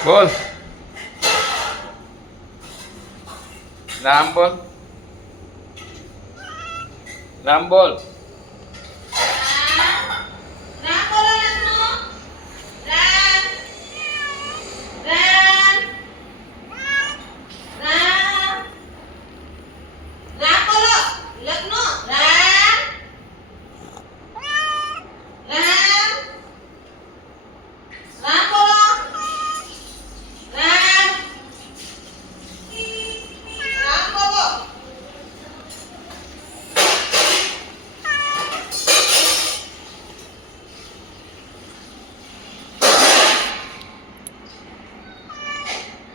બોલ નામ બોલ નામ બોલ રામ બોલો લખનો રામ રામ રામ રામ બોલો લખનો રામ રામ રામ બોલો રામ રામ બોલો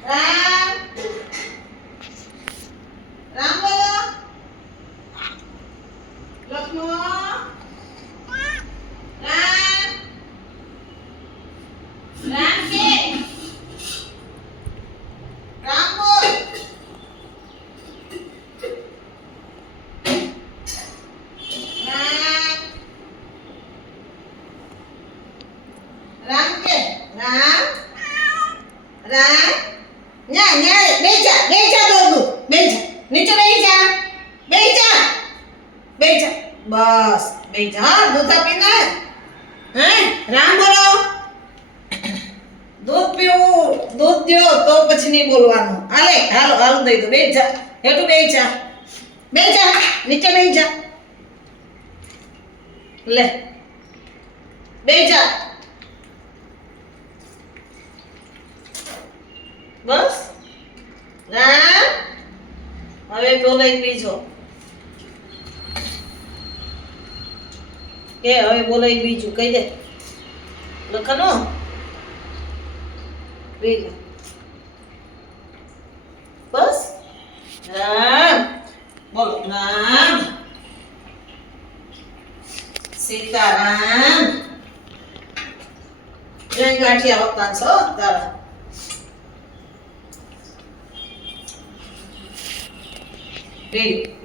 રામ રામ બોલો લખનો રામ રામ કે રામ બોલ રામ રામ કે રામ રામ ન્યા ન્યા બેજા દોડું બેજા નીચે બેજા બસ બેજા દૂધ આપીને હે રામ બોલો દૂધ પીવું દૂધ દ્યો તો પછી નહીં બોલવાનું હાલો દઈ દો બેજા હેઠું બેજા નીચે બેજા લે બેજા બસ રામ હવે બોલાઈ બીજો કે હવે બોલાઈ બીજું કહી દે લખનો બીજું બસ રામ બોલો રામ સીતારામ જય ગાંઠિયા વખતા છો તારા Ready.